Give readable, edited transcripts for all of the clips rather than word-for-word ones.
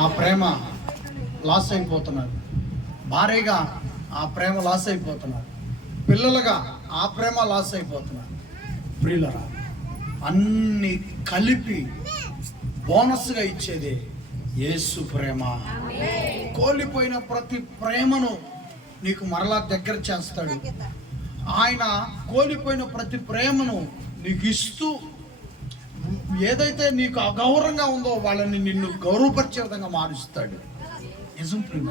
ఆ ప్రేమ లాస్ అయిపోతున్నారు, భార్యగా ఆ ప్రేమ లాస్ అయిపోతున్నారు, పిల్లలుగా ఆ ప్రేమ లాస్ అయిపోతున్నారు. ప్రియులరా, అన్ని కలిపి బోనస్గా ఇచ్చేది యేసు ప్రేమ. కోల్పోయిన ప్రతి ప్రేమను నీకు మరలా దగ్గర చేస్తాడు. ఆయన కోల్పోయిన ప్రతి ప్రేమను నీకు ఇస్తూ, ఏదైతే నీకు అగౌరవంగా ఉందో వాళ్ళని నిన్ను గౌరవపరిచే విధంగా మారుస్తాడు. నిజం ప్రేమ,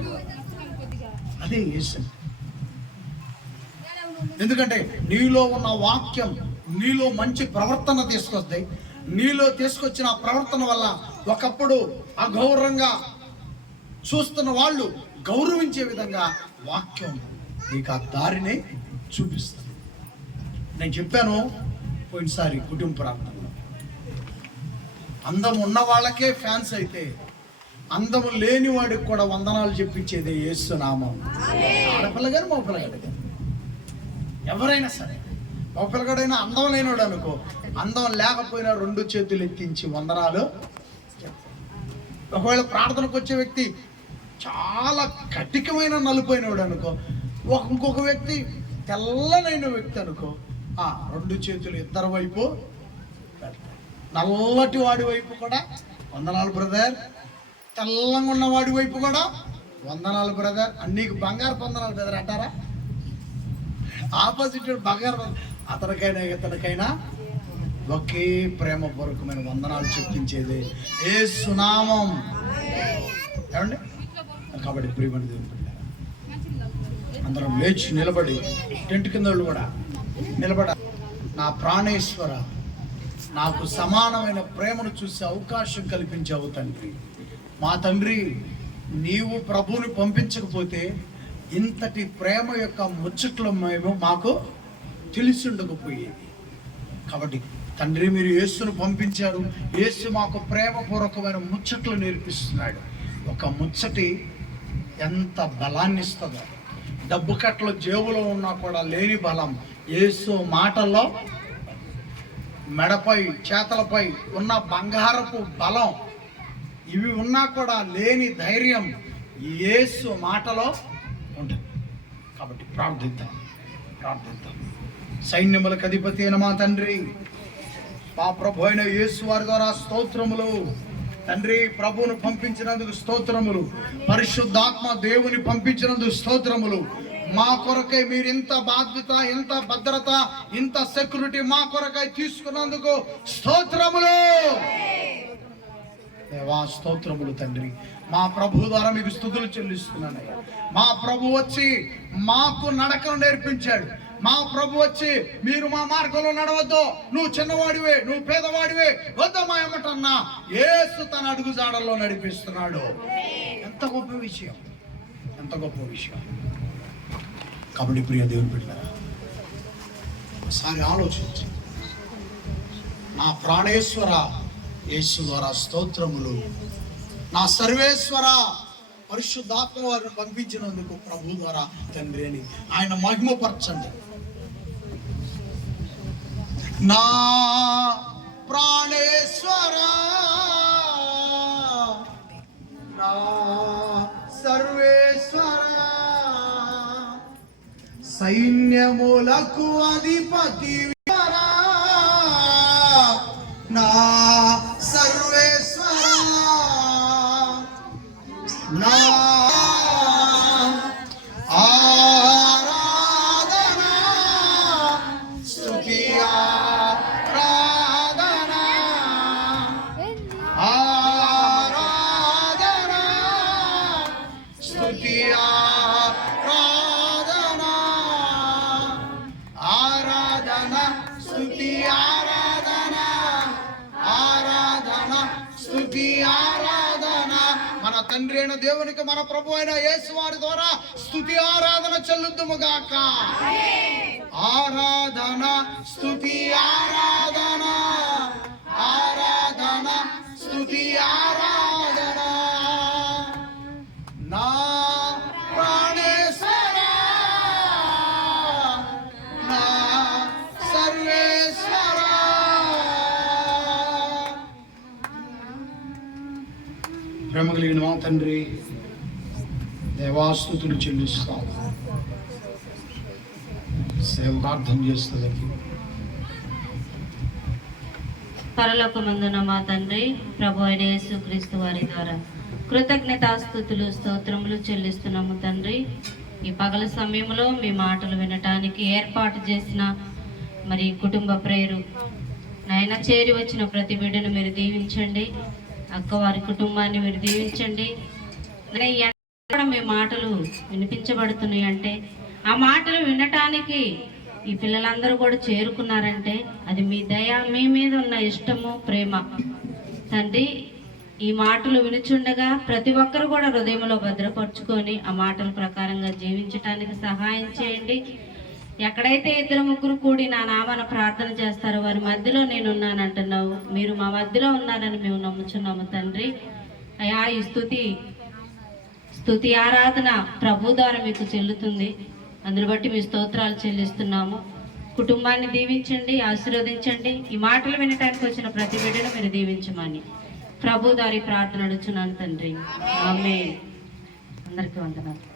అదే యేసు. ఎందుకంటే నీలో ఉన్న వాక్యం నీలో మంచి ప్రవర్తన తీసుకొస్తాయి. నీలో తీసుకొచ్చిన ప్రవర్తన వల్ల ఒకప్పుడు అగౌరవంగా చూస్తున్న వాళ్ళు గౌరవించే విధంగా వాక్యం నీకు ఆ దారిని చూపిస్తుంది. నేను చెప్పాను పోయినసారి కుటుంబ ప్రాంతంలో, అందం ఉన్న వాళ్ళకే ఫ్యాన్స్ అయితే అందము లేని వాడికి కూడా వందనాలు చెప్పించేది యేసు నామం. ఆడపిల్ల కానీ మగ పిల్లగాడు కానీ ఎవరైనా సరే, మగ పిల్లగాడైనా అందం లేనివాడు అనుకో, అందం లేకపోయినా రెండు చేతులు ఎత్తించి వందనాలు. ఒకవేళ ప్రార్థనకు వచ్చే వ్యక్తి చాలా కఠికమైన నలుపోయినవాడు అనుకో, ఇంకొక వ్యక్తి తెల్లనైన వ్యక్తి అనుకో, రెండు చేతులు ఇద్దరు వైపు, నల్లటి వాడి వైపు కూడా వందనాలు బ్రదర్, తెల్లంగా ఉన్న వాడి వైపు కూడా వందనాలు బ్రదర్, నీకు బంగారు వందనాలు బ్రదర్ అంటారా? ఆపోజిట్ బంగారు, అతనికైనా ఇతనికైనా ఒకే ప్రేమపూర్వకమైన వందనాలు చెప్పించేది యేసు నామం. ఏమండి? కాబట్టి ప్రియమైన దేవుని బిడ్డలారా, అందరం లేచి నిలబడి, టెంట్ కింద కూడా నిలబడ. నా ప్రాణేశ్వర, నాకు సమానమైన ప్రేమను చూసే అవకాశం కల్పించావు తండ్రి. మా తండ్రి, నీవు ప్రభువుని పంపించకపోతే ఇంతటి ప్రేమ యొక్క ముచ్చట్లు మేము మాకు తెలిసి ఉండకపోయేది. కాబట్టి తండ్రి, మీరు యేసును పంపించారు. యేసు మాకు ప్రేమపూర్వకమైన ముచ్చట్లు నేర్పిస్తున్నాడు. ఒక ముచ్చటి ఎంత బలాన్ని ఇస్తుందో, డబ్బు కట్టలు జేబులో ఉన్నా కూడా లేని బలం యేసు మాటల్లో, మెడపై చేతలపై ఉన్న బంగారపు బలం, ఇవి ఉన్నా కూడా లేని ధైర్యం యేసు మాటలో ఉంటుంది. కాబట్టి ప్రార్థిద్దాం. సైన్యములకు అధిపతి అయిన మా తండ్రి, మా ప్రభు అయిన యేసు వారి ద్వారా స్తోత్రములు తండ్రి. ప్రభువును పంపించినందుకు స్తోత్రములు, పరిశుద్ధాత్మ దేవుని పంపించినందుకు స్తోత్రములు. మా కొరకై మీరు ఇంత బాధ్యత, ఇంత భద్రత, ఇంత సెక్యూరిటీ మా కొరకై తీసుకున్నందుకు స్తోత్రములు దేవా, స్తోత్రములు తండ్రి. మా ప్రభు ద్వారా మీకు స్తుతులు చెల్లిస్తున్నానయ్యా. మా ప్రభు వచ్చి మాకు నడకను నేర్పించాడు. మా ప్రభు వచ్చి, మీరు మా మార్గంలో నడవద్దు, నువ్వు చిన్నవాడివే, నువ్వు పేదవాడివే, వద్దమ్మా ఏమంటన్నా యేసు తన అడుగుజాడల్లో నడిపిస్తున్నాడు. ఎంత గొప్ప విషయం, ఎంత గొప్ప విషయం. కాబట్టి ప్రియ దేవుని బిడ్డలారా, ఒకసారి ఆలోచించి, నా ప్రాణేశ్వర యేసు ద్వారా స్తోత్రములు, నా సర్వేశ్వర పరిశుద్ధాత్మ వారిని పంపించినందుకు ప్రభు ద్వారా తండ్రి అని ఆయన మహిమపరచండి. నా ప్రాణేశ్వర, నా సర్వేశ్వర, సైన్యములకు అధిపతి, నా సర్వేశ్వర, నా ఆరాధన, స్తుతి ఆరాధన, ఆరాధన, స్తుతి ఆరాధన, ఆరాధన, స్తుతి ఆరాధన, ఆరాధన, స్తుతి ఆరాధన. మన తండ్రి అయిన దేవునికి, మన ప్రభు అయిన యేసు వారి ద్వారా స్తుతి ఆరాధన చెల్లుద్దుముగాక. ఆరాధన, స్తుతి ఆరాధన, ఆరాధన, స్తుతి ఆరాధన. నా ప్రాణేశ్వర, నా సర్వేశ్వర, ప్రేమ కలిగిన మా తండ్రి, దేవాస్తుతులు చెల్లిస్తాం. సేవకార్థం చేస్తుంది. పరలోకమందున మా తండ్రి, ప్రభు అయిన యేసుక్రీస్తు వారి ద్వారా కృతజ్ఞతాస్తుతులు స్తోత్రములు చెల్లిస్తున్నాము తండ్రి. ఈ పగల సమయంలో మీ మాటలు వినటానికి ఏర్పాటు చేసిన మరి కుటుంబ ప్రేయరు నాయన చేరి వచ్చిన ప్రతి బిడ్డను మీరు దీవించండి. అక్క వారి కుటుంబాన్ని మీరు దీవించండి. మీ మాటలు వినిపించబడుతున్నాయి అంటే ఆ మాటలు వినటానికి ఈ పిల్లలందరూ కూడా చేరుకున్నారంటే అది మీ దయ, మీ మీద ఉన్న ఇష్టము, ప్రేమ తండ్రి. ఈ మాటలు వినుచుండగా ప్రతి ఒక్కరు కూడా హృదయంలో భద్రపరుచుకొని ఆ మాటల ప్రకారంగా జీవించటానికి సహాయం చేయండి. ఎక్కడైతే ఇద్దరు ముగ్గురు కూడి నా నామాన ప్రార్థన చేస్తారో వారి మధ్యలో నేనున్నానంటున్నావు. మీరు మా మధ్యలో ఉన్నారని మేము నమ్ముచున్నాము తండ్రి. అయా ఈ స్తుతి ఆరాధన ప్రభు ద్వారా మీకు చెల్లుతుంది. అందుని బట్టి మీ స్తోత్రాలు చెల్లిస్తున్నాము. కుటుంబాన్ని దీవించండి, ఆశీర్వదించండి. ఈ మాటలు వినటానికి వచ్చిన ప్రతి బిడ్డను మీరు దీవించమని ప్రభు దారి ప్రార్థన అడుగుచున్నాను తండ్రి. ఆమేన్. అందరికీ వందనాలు.